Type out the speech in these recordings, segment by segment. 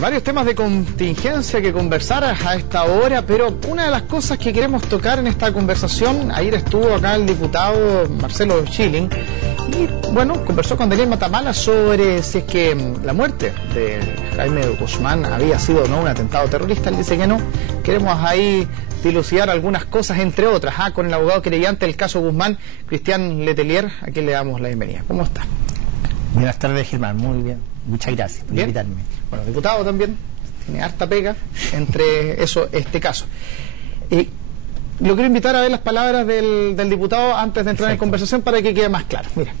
Varios temas de contingencia que conversar a esta hora, pero una de las cosas que queremos tocar en esta conversación, ayer estuvo acá el diputado Marcelo Schilling y bueno, conversó con Daniel Matamala sobre si es que la muerte de Jaime Guzmán había sido o no un atentado terrorista. Él dice que no. Queremos ahí dilucidar algunas cosas, entre otras, con el abogado querellante del caso Guzmán, Cristian Letelier, a quien le damos la bienvenida. ¿Cómo está? Buenas tardes, Germán. Muy bien. Muchas gracias por invitarme. Bueno, diputado también tiene harta pega entre eso, este caso. Lo quiero invitar a ver las palabras del diputado antes de entrar en conversación para que quede más claro. Mira.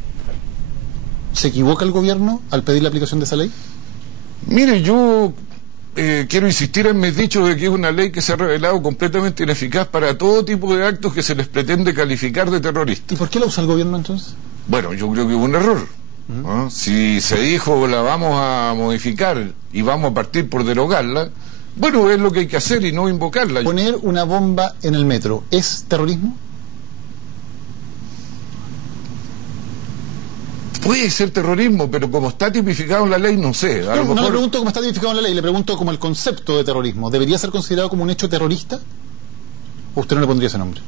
¿Se equivoca el gobierno al pedir la aplicación de esa ley? Mire, yo quiero insistir en mis dichos de que es una ley que se ha revelado completamente ineficaz para todo tipo de actos que se les pretende calificar de terroristas. ¿Y por qué la usa el gobierno entonces? Bueno, yo creo que hubo un error. Si se dijo la vamos a modificar y vamos a partir por derogarla, bueno, es lo que hay que hacer y no invocarla. ¿Poner una bomba en el metro es terrorismo? Puede ser terrorismo, pero como está tipificado en la ley, no sé. No le pregunto cómo está tipificado en la ley, le pregunto como el concepto de terrorismo. ¿Debería ser considerado como un hecho terrorista? ¿O usted no le pondría ese nombre?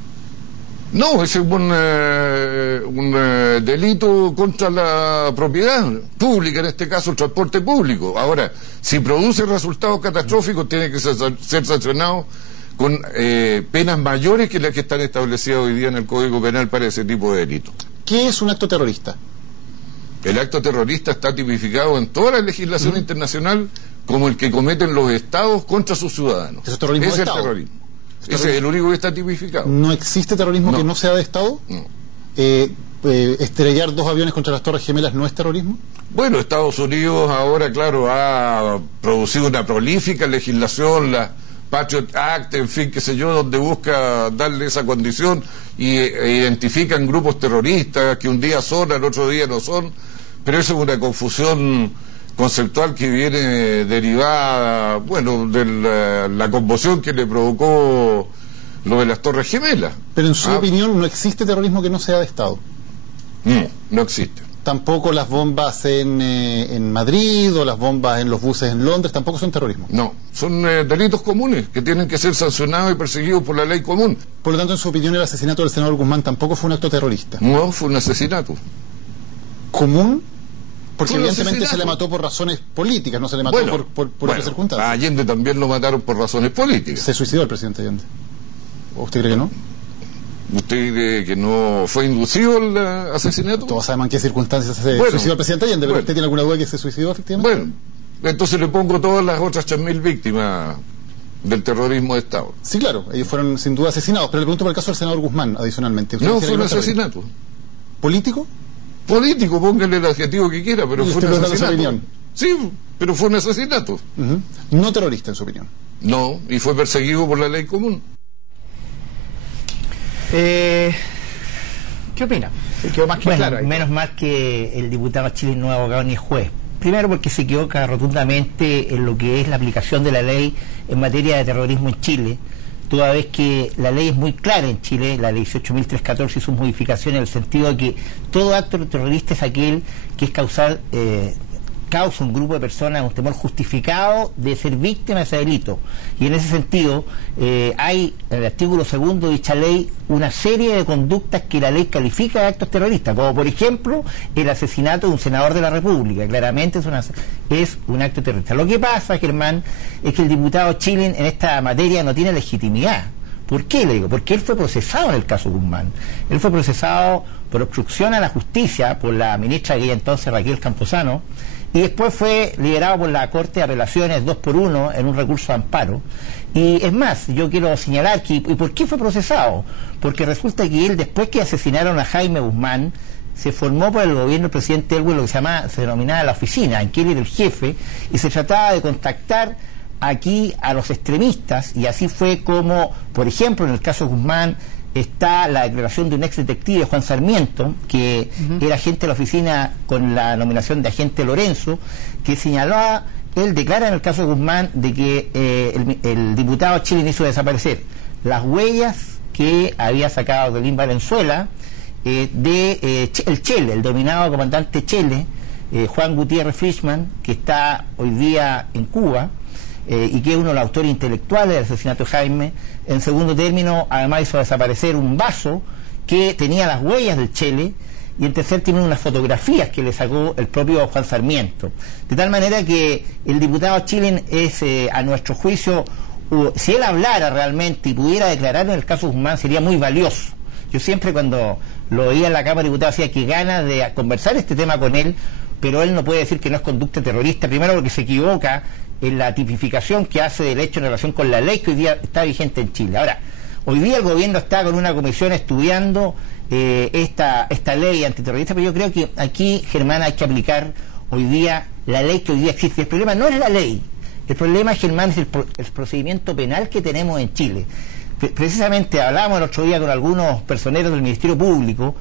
No, ese es un delito contra la propiedad pública, en este caso el transporte público. Ahora, si produce resultados catastróficos, tiene que ser sancionado con penas mayores que las que están establecidas hoy día en el Código Penal para ese tipo de delitos. ¿Qué es un acto terrorista? El acto terrorista está tipificado en toda la legislación internacional como el que cometen los estados contra sus ciudadanos. ¿Eso es terrorismo de Estado? Terrorismo. Ese es el único que está tipificado. ¿No existe terrorismo que no sea de Estado? No. ¿Estrellar dos aviones contra las Torres Gemelas no es terrorismo? Bueno, Estados Unidos ahora, claro, ha producido una prolífica legislación, la Patriot Act, en fin, qué sé yo, donde busca darle esa condición y identifican grupos terroristas que un día son, al otro día no son, pero eso es una confusión conceptual que viene derivada, bueno, de la conmoción que le provocó lo de las Torres Gemelas. Pero en su opinión, ¿no existe terrorismo que no sea de Estado? No existe. Tampoco las bombas en Madrid o las bombas en los buses en Londres tampoco son terrorismo. No, son delitos comunes que tienen que ser sancionados y perseguidos por la ley común. Por lo tanto, en su opinión, el asesinato del senador Guzmán tampoco fue un acto terrorista. No, fue un asesinato. ¿Común? Porque evidentemente se le mató por razones políticas, no se le mató por otras circunstancias. A Allende también lo mataron por razones políticas. ¿Se suicidó el presidente Allende? ¿O usted cree que no? ¿Usted cree que no fue inducido el asesinato? Todos sabemos en qué circunstancias se suicidó el presidente Allende, pero ¿usted tiene alguna duda de que se suicidó efectivamente? Bueno, entonces le pongo todas las otras 3.000 víctimas del terrorismo de Estado. Sí, claro, ellos fueron sin duda asesinados, pero le pregunto por el caso del senador Guzmán, adicionalmente. No, fue un asesinato. ¿Político? Político, póngale el adjetivo que quiera, pero fue un asesinato. Sí, pero fue un asesinato. No terrorista, en su opinión. No, y fue perseguido por la ley común. ¿Qué opina? Quedó más que claro ahí. Menos mal que el diputado Schilling no es abogado ni es juez. Primero porque se equivoca rotundamente en lo que es la aplicación de la ley en materia de terrorismo en Chile, toda vez que la ley es muy clara en Chile, la ley 18.314 y sus modificaciones, en el sentido de que todo acto terrorista es aquel que es causa un grupo de personas un temor justificado de ser víctima de ese delito. Y en ese sentido hay en el artículo 2 de dicha ley una serie de conductas que la ley califica de actos terroristas, como por ejemplo el asesinato de un senador de la República. Claramente es un acto terrorista. Lo que pasa, Germán, es que el diputado Schilling en esta materia no tiene legitimidad. ¿Por qué le digo? Porque él fue procesado en el caso Guzmán. Él fue procesado por obstrucción a la justicia por la ministra de aquella entonces, Raquel Camposano, y después fue liberado por la Corte de Apelaciones 2-1 en un recurso de amparo. Y es más, yo quiero señalar que, ¿y por qué fue procesado? Porque resulta que él, después que asesinaron a Jaime Guzmán, se formó por el gobierno del presidente Elwin lo que se denominaba la oficina, en que él era el jefe, y se trataba de contactar aquí a los extremistas, y así fue como, por ejemplo, en el caso Guzmán, está la declaración de un ex detective, Juan Sarmiento, que era agente de la oficina con la nominación de agente Lorenzo, que señalaba, él declara en el caso Guzmán de que el diputado Schilling hizo desaparecer las huellas que había sacado Delín Valenzuela el Chele, el dominado comandante Chele, Juan Gutiérrez Frischmann, que está hoy día en Cuba, y que es uno de los autores intelectuales del asesinato de Jaime. En segundo término, además hizo desaparecer un vaso que tenía las huellas del Chele, y en tercer tiene unas fotografías que le sacó el propio Juan Sarmiento. De tal manera que el diputado Schilling es, a nuestro juicio, si él hablara realmente y pudiera declarar en el caso Guzmán, sería muy valioso. Yo siempre cuando lo oía en la Cámara de Diputados decía que ganas de conversar este tema con él, pero él no puede decir que no es conducta terrorista, primero porque se equivoca en la tipificación que hace del hecho en relación con la ley que hoy día está vigente en Chile. Ahora, hoy día el gobierno está con una comisión estudiando esta ley antiterrorista, pero yo creo que aquí, Germán, hay que aplicar hoy día la ley que hoy día existe. El problema no es la ley, el problema, Germán, es el procedimiento penal que tenemos en Chile. Precisamente hablábamos el otro día con algunos personeros del Ministerio Público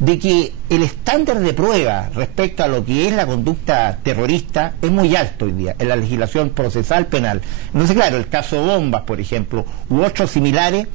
de que el estándar de prueba respecto a lo que es la conducta terrorista es muy alto hoy día en la legislación procesal penal. Entonces, claro, el caso Bombas, por ejemplo, u otros similares,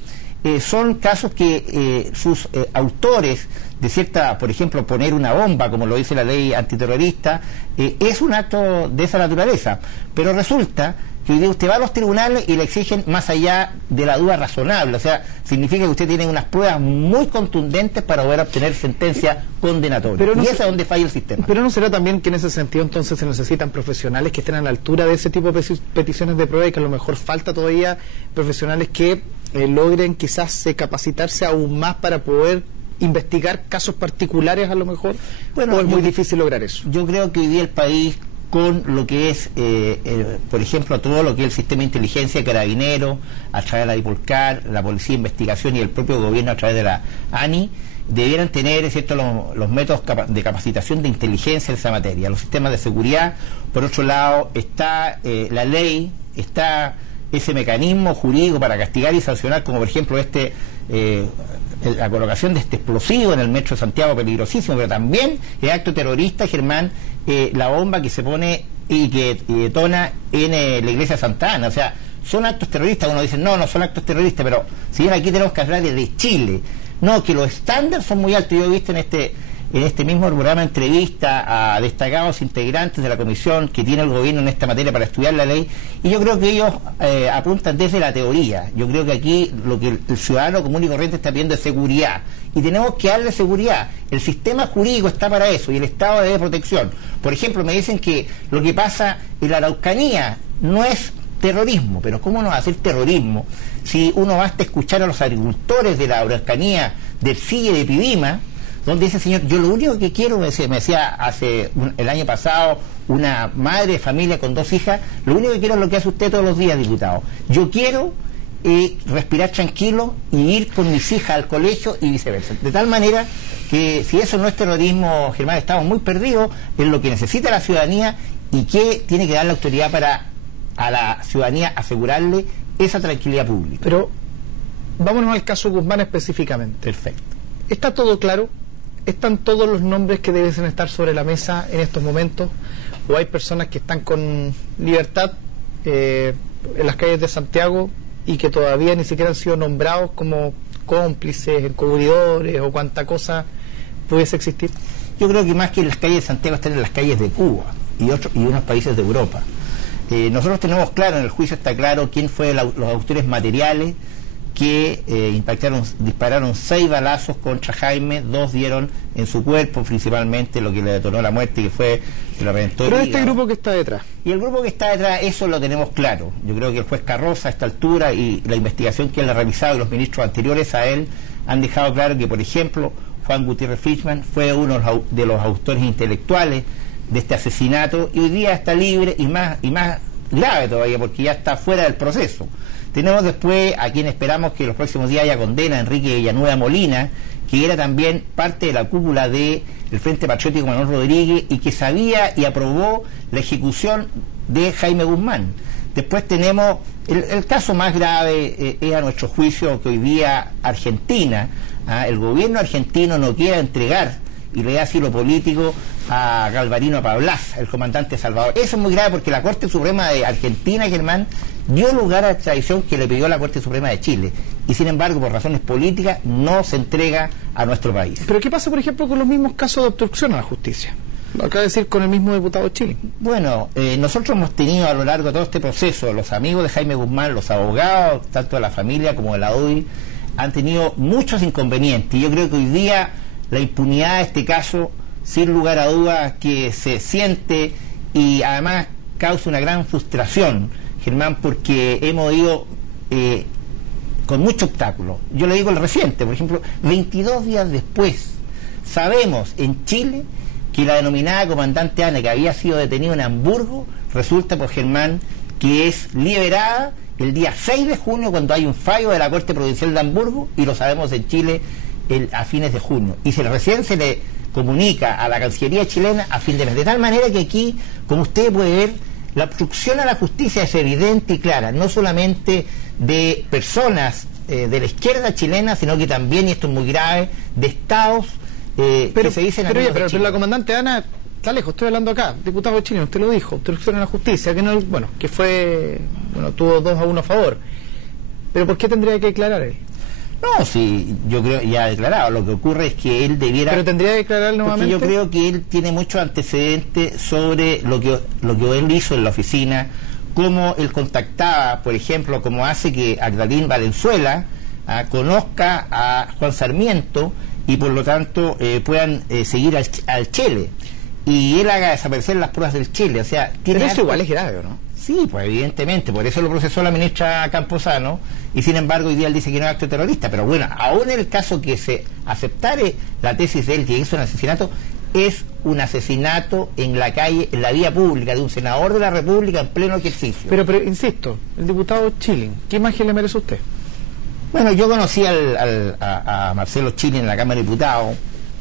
son casos que sus autores de cierta, por ejemplo, poner una bomba, como lo dice la ley antiterrorista, es un acto de esa naturaleza, pero resulta que hoy día usted va a los tribunales y le exigen más allá de la duda razonable, o sea, significa que usted tiene unas pruebas muy contundentes para poder obtener sentencia condenatoria, pero no, y esa es donde falla el sistema. Pero ¿no será también que en ese sentido entonces se necesitan profesionales que estén a la altura de ese tipo de peticiones de prueba, y que a lo mejor falta todavía profesionales que logren quizás capacitarse aún más para poder investigar casos particulares a lo mejor? Bueno, ¿o es muy difícil lograr eso? Yo creo que hoy día el país, con lo que es, por ejemplo, todo lo que es el sistema de inteligencia carabinero, a través de la DIPOLCAR, la Policía de Investigación y el propio gobierno a través de la ANI, debieran tener, ¿cierto?, los métodos de capacitación de inteligencia en esa materia, los sistemas de seguridad. Por otro lado, está la ley, está ese mecanismo jurídico para castigar y sancionar, como por ejemplo la colocación de este explosivo en el metro de Santiago, peligrosísimo, pero también el acto terrorista, Germán, la bomba que se pone y que detona en la iglesia de Santa Ana. O sea, son actos terroristas. Uno dice, no son actos terroristas, pero si bien aquí tenemos que hablar de Chile, no, que los estándares son muy altos. Yo he visto en este mismo programa entrevista a destacados integrantes de la comisión que tiene el gobierno en esta materia para estudiar la ley, y yo creo que ellos apuntan desde la teoría. Yo creo que aquí lo que el ciudadano común y corriente está pidiendo es seguridad, y tenemos que darle seguridad. El sistema jurídico está para eso, y el Estado debe protección. Por ejemplo, me dicen que lo que pasa en la Araucanía no es terrorismo, pero ¿cómo no va a ser terrorismo si uno basta escuchar a los agricultores de la Araucanía, del Sigue de Pidima, donde dice, señor, yo lo único que quiero, me decía el año pasado una madre de familia con 2 hijas, lo único que quiero es lo que hace usted todos los días, diputado. Yo quiero respirar tranquilo y ir con mis hijas al colegio y viceversa. De tal manera que si eso no es terrorismo, Germán, estamos muy perdidos en lo que necesita la ciudadanía y que tiene que dar la autoridad para a la ciudadanía asegurarle esa tranquilidad pública. Pero vámonos al caso Guzmán específicamente. Perfecto. ¿Está todo claro? ¿Están todos los nombres que deben estar sobre la mesa en estos momentos? ¿O hay personas que están con libertad en las calles de Santiago y que todavía ni siquiera han sido nombrados como cómplices, encubridores o cuánta cosa pudiese existir? Yo creo que más que en las calles de Santiago están en las calles de Cuba y unos países de Europa. Nosotros tenemos claro, en el juicio está claro quién fue los autores materiales que dispararon 6 balazos contra Jaime, 2 dieron en su cuerpo, principalmente lo que le detonó la muerte, que fue que lo reventó. Pero este grupo que está detrás. Y el grupo que está detrás, eso lo tenemos claro. Yo creo que el juez Carroza a esta altura y la investigación que él ha realizado y los ministros anteriores a él han dejado claro que, por ejemplo, Juan Gutiérrez Frischmann fue uno de los autores intelectuales de este asesinato, y hoy día está libre y más grave todavía porque ya está fuera del proceso. Tenemos después a quien esperamos que los próximos días haya condena, Enrique Villanueva Molina, que era también parte de la cúpula del Frente Patriótico Manuel Rodríguez y que sabía y aprobó la ejecución de Jaime Guzmán. Después tenemos el caso más grave, es a nuestro juicio que hoy día Argentina, el gobierno argentino no quiere entregar y le da asilo político a Galvarino Pablas, el comandante Salvador. Eso es muy grave porque la Corte Suprema de Argentina, Germán, dio lugar a la extradición que le pidió la Corte Suprema de Chile, y sin embargo, por razones políticas, no se entrega a nuestro país. Pero ¿qué pasa, por ejemplo, con los mismos casos de obstrucción a la justicia? Lo acaba de decir con el mismo diputado Chilling. Bueno, nosotros hemos tenido a lo largo de todo este proceso, los amigos de Jaime Guzmán, los abogados, tanto de la familia como de la UDI, han tenido muchos inconvenientes. Y yo creo que hoy día la impunidad de este caso, sin lugar a dudas, que se siente y además causa una gran frustración, Germán, porque hemos ido con mucho obstáculo. Yo le digo el reciente, por ejemplo, 22 días después, sabemos en Chile que la denominada comandante Ana, que había sido detenida en Hamburgo, resulta, por Germán, que es liberada el día 6 de junio, cuando hay un fallo de la Corte Provincial de Hamburgo, y lo sabemos en Chile a fines de junio. Y recién se le comunica a la Cancillería chilena a fin de mes. De tal manera que aquí, como usted puede ver, la obstrucción a la justicia es evidente y clara, no solamente de personas de la izquierda chilena, sino que también, y esto es muy grave, de estados que se dicen pero la comandante Ana está lejos, estoy hablando acá, diputado chileno, usted lo dijo, obstrucción a la justicia, que no, bueno, que fue, bueno, tuvo 2-1 a favor, pero ¿por qué tendría que declarar él? No, sí, yo creo ya ha declarado. Lo que ocurre es que él debiera... ¿Pero tendría que declarar nuevamente? Porque yo creo que él tiene muchos antecedentes sobre lo que él hizo en la oficina, cómo él contactaba, por ejemplo, cómo hace que Agdalín Valenzuela conozca a Juan Sarmiento y por lo tanto puedan seguir al Chele, y él haga desaparecer las pruebas del Chele. O sea, pero eso igual es grave, ¿no? Sí, pues evidentemente, por eso lo procesó la ministra Camposano, y sin embargo hoy día él dice que no es acto terrorista. Pero bueno, aún en el caso que se aceptare la tesis de él que hizo un asesinato, es un asesinato en la calle, en la vía pública, de un senador de la República en pleno ejercicio. Pero insisto, el diputado Chilling, ¿qué imagen le merece a usted? Bueno, yo conocí a Marcelo Chilling en la Cámara de Diputados,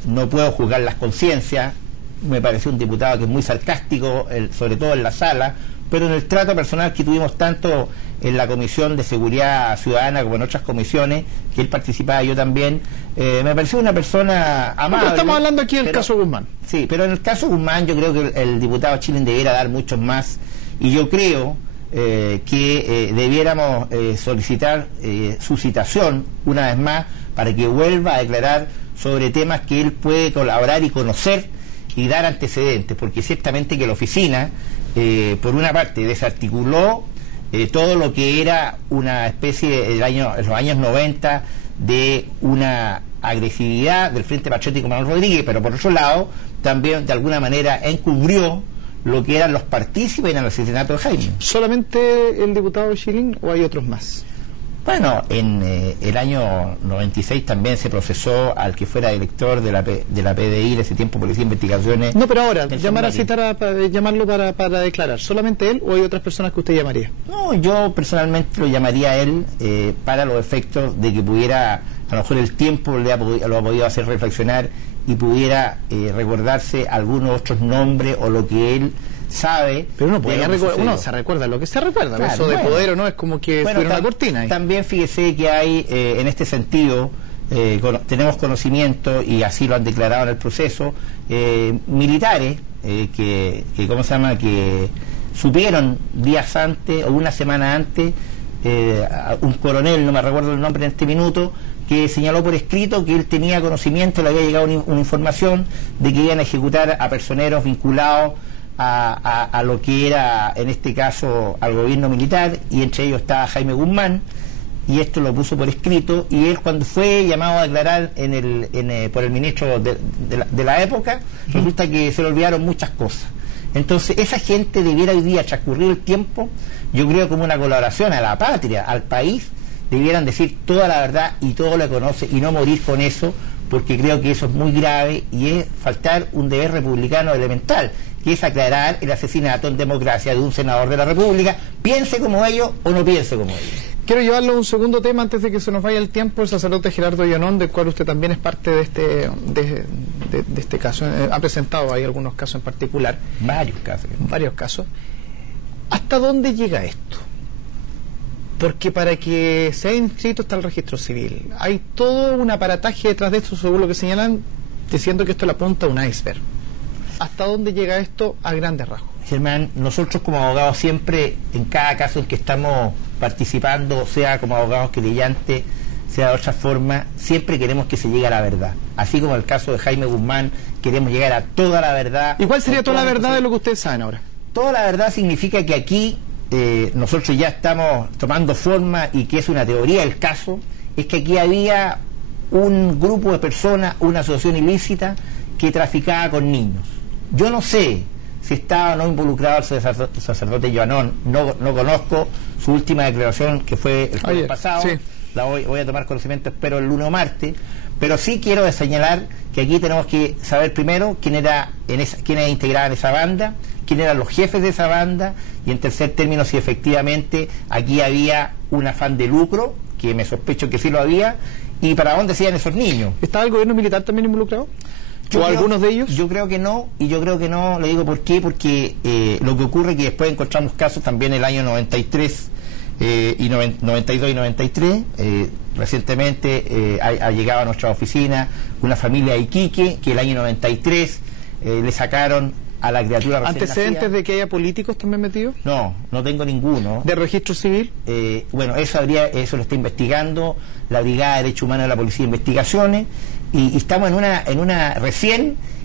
no puedo juzgar las conciencias, me pareció un diputado que es muy sarcástico, sobre todo en la sala, pero en el trato personal que tuvimos tanto en la Comisión de Seguridad Ciudadana como en otras comisiones, que él participaba, yo también, me pareció una persona amable. Pero estamos hablando aquí del caso Guzmán. Sí, pero en el caso Guzmán yo creo que el diputado Chilling debiera dar muchos más, y yo creo que debiéramos solicitar su citación una vez más para que vuelva a declarar sobre temas que él puede colaborar y conocer y dar antecedentes, porque ciertamente que la oficina, por una parte, desarticuló todo lo que era una especie en los años 90 de una agresividad del Frente Patriótico Manuel Rodríguez, pero por otro lado también de alguna manera encubrió lo que eran los partícipes en el asesinato de Jaime. ¿Solamente el diputado Chilling o hay otros más? Bueno, en el año 96 también se procesó al que fuera director de la PDI de ese tiempo, Policía de Investigaciones. No, pero ahora, llamarlo para declarar, ¿solamente él o hay otras personas que usted llamaría? No, yo personalmente lo llamaría a él para los efectos de que pudiera, a lo mejor el tiempo lo ha podido hacer reflexionar y pudiera recordarse algunos otros nombres o lo que él sabe. Pero uno se recuerda lo que se recuerda, claro, eso de poder o no es como que fuera una cortina ahí. También fíjese que hay en este sentido tenemos conocimiento, y así lo han declarado en el proceso, militares que ¿cómo se llama?, que supieron días antes o una semana antes, un coronel, no me recuerdo el nombre en este minuto, que señaló por escrito que él tenía conocimiento, le había llegado una información de que iban a ejecutar a personeros vinculados a lo que era, en este caso, al gobierno militar, y entre ellos estaba Jaime Guzmán, y esto lo puso por escrito, y él, cuando fue llamado a declarar por el ministro de la época, resulta que se le olvidaron muchas cosas. Entonces esa gente debiera hoy día transcurrir el tiempo, yo creo, como una colaboración a la patria, al país, debieran decir toda la verdad y todo lo conoce, y no morir con eso, porque creo que eso es muy grave y es faltar un deber republicano elemental, que es aclarar el asesinato en democracia de un senador de la República, piense como ellos o no piense como ellos. Quiero llevarlo a un segundo tema antes de que se nos vaya el tiempo, el sacerdote Gerardo Llanón, del cual usted también es parte de este caso. Ha presentado ahí algunos casos en particular. Varios casos. ¿Hasta dónde llega esto? Porque para que sea inscrito está el registro civil. Hay todo un aparataje detrás de esto, según lo que señalan, diciendo que esto es la punta de un iceberg. ¿Hasta dónde llega esto a grandes rasgos? Germán, nosotros como abogados siempre, en cada caso en que estamos participando, sea como abogados querellantes, sea de otra forma, siempre queremos que se llegue a la verdad. Así como el caso de Jaime Guzmán, queremos llegar a toda la verdad. ¿Y cuál sería toda la verdad de lo que ustedes saben ahora? Toda la verdad significa que aquí nosotros ya estamos tomando forma, y que es una teoría del caso, es que aquí había un grupo de personas, una asociación ilícita que traficaba con niños. Yo no sé si estaba o no involucrado el sacerdote Joanón, no conozco su última declaración, que fue el jueves pasado, sí. La voy a tomar conocimiento, espero el lunes o martes, pero sí quiero señalar que aquí tenemos que saber primero quiénes integraban esa banda, quiénes eran los jefes de esa banda, y en tercer término si efectivamente aquí había un afán de lucro, que me sospecho que sí lo había, y para dónde se iban esos niños. ¿Estaba el gobierno militar también involucrado? ¿Algunos de ellos? Yo creo que no, y yo creo que no, le digo por qué, porque lo que ocurre es que después encontramos casos también el año 93 y 92 y 93, recientemente ha llegado a nuestra oficina una familia de Iquique que el año 93 le sacaron a la criatura recién ¿Antecedentes nacida. de que haya políticos también metidos? No tengo ninguno. ¿De registro civil? Bueno, eso lo está investigando la Brigada de Derechos Humanos de la Policía de Investigaciones, y estamos en una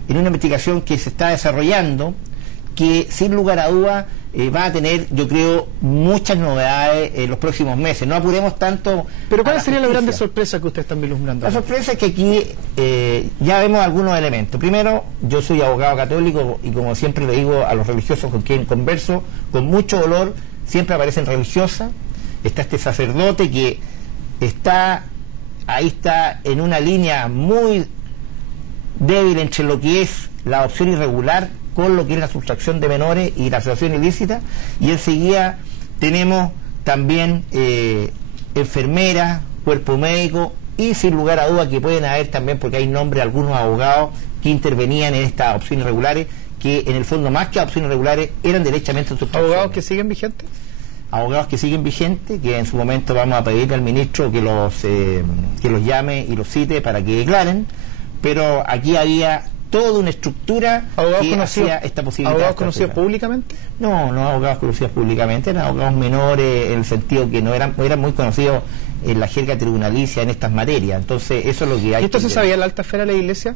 investigación que se está desarrollando, que sin lugar a duda va a tener, yo creo, muchas novedades en los próximos meses. No apuremos tanto. Pero ¿cuál sería la grande sorpresa que ustedes están vislumbrando? La sorpresa es que aquí ya vemos algunos elementos. Primero, yo soy abogado católico, y como siempre le digo a los religiosos con quien converso, con mucho dolor siempre aparecen religiosas. Está este sacerdote que está en una línea muy débil entre lo que es la adopción irregular con lo que es la sustracción de menores y la asociación ilícita, y enseguida tenemos también enfermeras, cuerpo médico, y sin lugar a duda que pueden haber también, porque hay nombre de algunos abogados que intervenían en estas adopciones irregulares, que en el fondo más que adopciones irregulares eran derechamente sustracciones. ¿Abogados que siguen vigentes? Abogados que siguen vigentes, que en su momento vamos a pedirle al ministro que los llame y los cite para que declaren, pero aquí había toda una estructura que hacía esta posibilidad. ¿Abogados conocidos públicamente? No abogados conocidos públicamente, eran abogados menores, en el sentido que no eran muy conocidos en la jerga tribunalicia en estas materias. Entonces eso es lo que hay. ¿Y esto se sabía en la alta esfera de la Iglesia?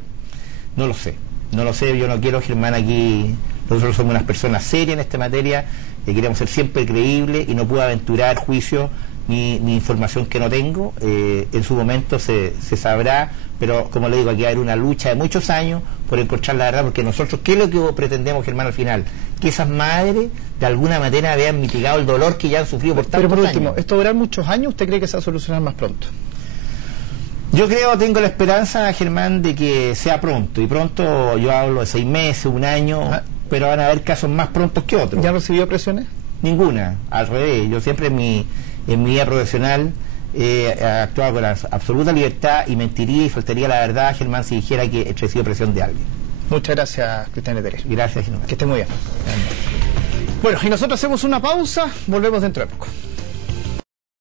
No lo sé, yo no quiero, Germán, aquí nosotros somos unas personas serias en esta materia, queremos ser siempre creíbles, y no puedo aventurar juicio ni información que no tengo. En su momento se sabrá, pero como le digo, aquí va a haber una lucha de muchos años por encontrar la verdad, porque nosotros, ¿qué es lo que pretendemos, Germán, al final? Que esas madres de alguna manera vean mitigado el dolor que ya han sufrido por tantos años. Pero por último, ¿esto durará muchos años? ¿Usted cree que se va a solucionar más pronto? Yo tengo la esperanza, Germán, de que sea pronto, y pronto yo hablo de 6 meses, 1 año, pero van a haber casos más prontos que otros. ¿Ya recibió presiones? Ninguna, al revés. Yo siempre en mi vida profesional he actuado con absoluta libertad, y mentiría y faltaría la verdad, Germán, si dijera que he recibido presión de alguien. Muchas gracias, Cristian Letelier. Gracias, Germán. Que esté muy bien. Bueno, y nosotros hacemos una pausa, volvemos dentro de poco.